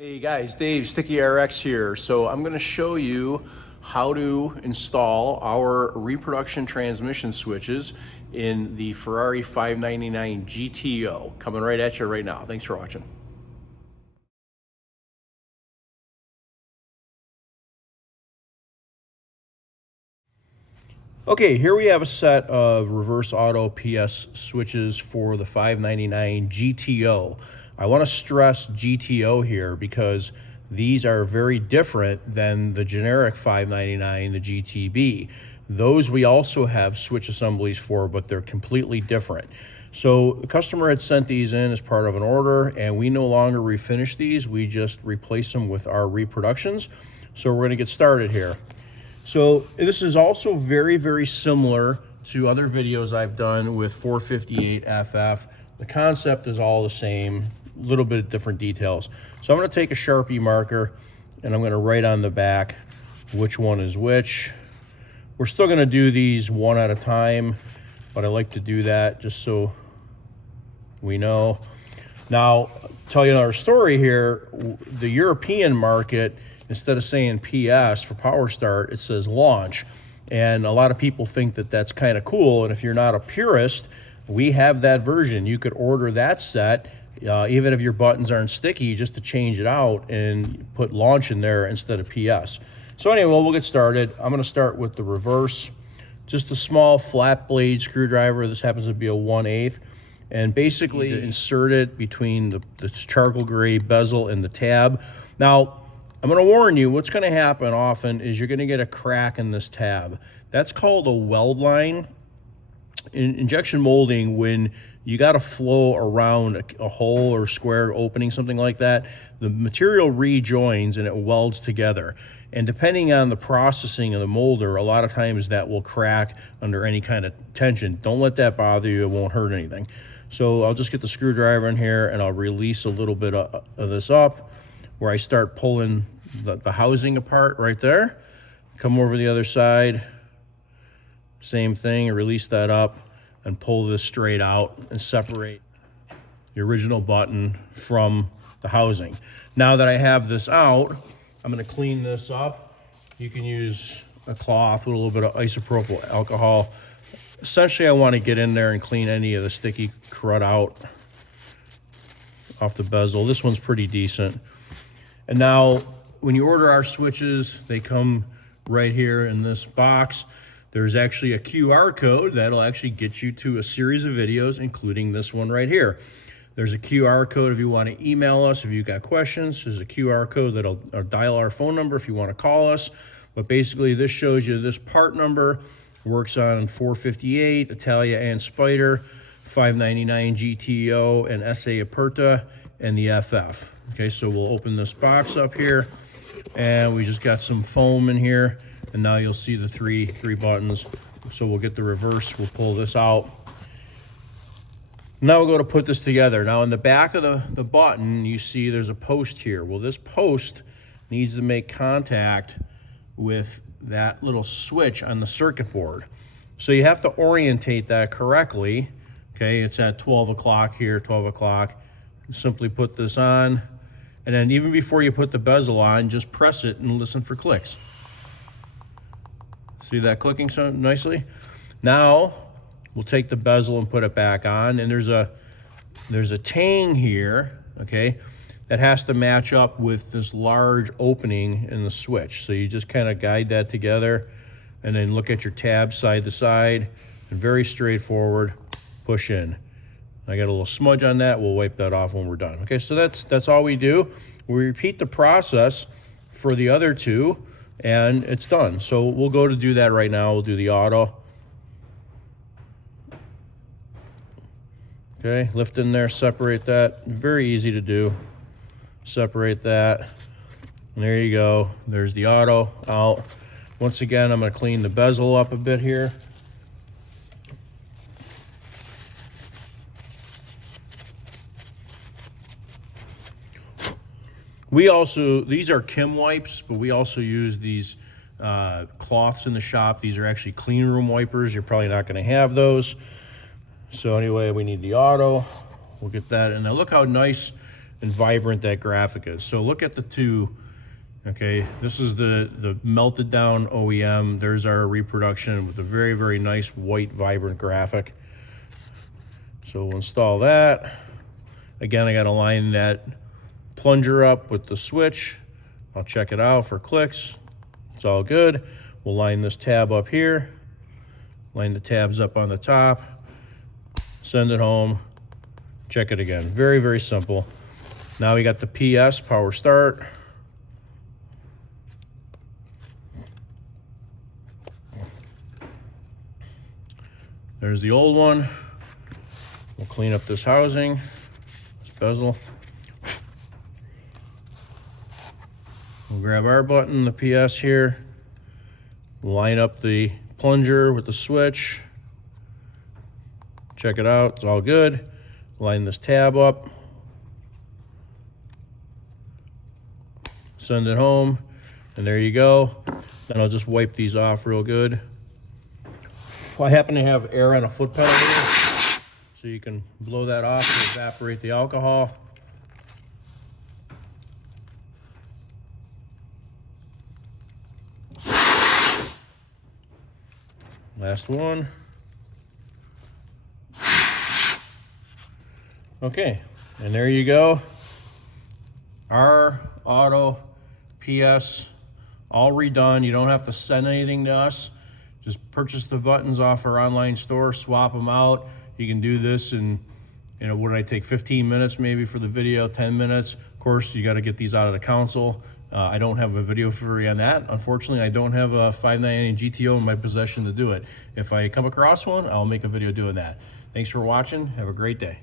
Hey guys, Dave, Sticky RX here. So I'm going to show you how to install our reproduction transmission switches in the Ferrari 599 GTO. Coming right at you right now. Thanks for watching. Okay, here we have a set of reverse auto PS switches for the 599 GTO. I want to stress GTO here because these are very different than the generic 599, the GTB. Those we also have switch assemblies for, but they're completely different. So the customer had sent these in as part of an order, and we no longer refinish these. We just replace them with our reproductions. So we're going to get started here. So this is also very, very similar to other videos I've done with 458FF. The concept is all the same, a little bit of different details. So I'm going to take a Sharpie marker and I'm going to write on the back which one is which. We're still going to do these one at a time, but I like to do that just so we know. Now, tell you another story here. The European market, instead of saying PS for power start, it says launch. And a lot of people think that that's kind of cool. And if you're not a purist, we have that version. You could order that set, even if your buttons aren't sticky, just to change it out and put launch in there instead of PS. So anyway, we'll get started. I'm going to start with the reverse. Just a small flat blade screwdriver. This happens to be a 1/8. And basically insert it between the charcoal gray bezel and the tab. Now, I'm going to warn you, what's going to happen often is you're going to get a crack in this tab. That's called a weld line. In injection molding, when you got to flow around a hole or square opening, something like that, the material rejoins and it welds together. And depending on the processing of the molder, a lot of times that will crack under any kind of tension. Don't let that bother you. It won't hurt anything. So I'll just get the screwdriver in here and I'll release a little bit of this up, where I start pulling the housing apart right there. Come over the other side, same thing, release that up and pull this straight out and separate the original button from the housing. Now that I have this out, I'm going to clean this up. You can use a cloth with a little bit of isopropyl alcohol. Essentially, I want to get in there and clean any of the sticky crud out off the bezel. This one's pretty decent. And now, when you order our switches, they come right here in this box. There's actually a QR code that'll actually get you to a series of videos, including this one right here. There's a QR code if you want to email us, if you've got questions. There's a QR code that'll dial our phone number if you want to call us. But basically, this shows you this part number works on 458, Italia and Spider, 599 GTO, and SA Aperta, and the FF. Okay, so we'll open this box up here, and we just got some foam in here, and now you'll see the three buttons. So we'll get the reverse, we'll pull this out. Now we'll go to put this together. Now in the back of the button, you see there's a post here. Well, this post needs to make contact with that little switch on the circuit board. So you have to orientate that correctly. Okay, it's at 12 o'clock here, 12 o'clock. Simply put this on, and then even before you put the bezel on, just press it and listen for clicks. See that clicking so nicely? Now we'll take the bezel and put it back on, and there's a tang here, okay, that has to match up with this large opening in the switch. So you just kind of guide that together and then look at your tab side to side, and very straightforward, push in. I got a little smudge on that. We'll wipe that off when we're done. Okay, so that's all we do. We repeat the process for the other two, and it's done. So we'll go to do that right now. We'll do the auto. Okay, lift in there, separate that. Very easy to do. Separate that. And there you go. There's the auto out. Once again, I'm going to clean the bezel up a bit here. We also, these are Kim wipes, but we also use these cloths in the shop. These are actually clean room wipers. You're probably not going to have those. So anyway, we need the auto. We'll get that. And now look how nice and vibrant that graphic is. So look at the two. Okay, this is the melted down OEM. There's our reproduction with a very, very nice white vibrant graphic. So we'll install that. Again, I got to line that plunger up with the switch. I'll check it out for clicks. It's all good. We'll line this tab up here. Line the tabs up on the top. Send it home. Check it again. Very, very simple. Now we got the PS, power start. There's the old one. We'll clean up this housing, this bezel. We'll grab our button, the PS here. We'll line up the plunger with the switch. Check it out, it's all good. Line this tab up. Send it home, and there you go. Then I'll just wipe these off real good. I happen to have air on a foot pedal here, so you can blow that off to evaporate the alcohol. Last one. Okay, and there you go. Our auto PS, all redone. You don't have to send anything to us. Just purchase the buttons off our online store, swap them out. You can do this in, what did I take, 15 minutes maybe for the video, 10 minutes. Of course, you got to get these out of the console. I don't have a video for you on that. Unfortunately, I don't have a 599 GTO in my possession to do it. If I come across one, I'll make a video doing that. Thanks for watching. Have a great day.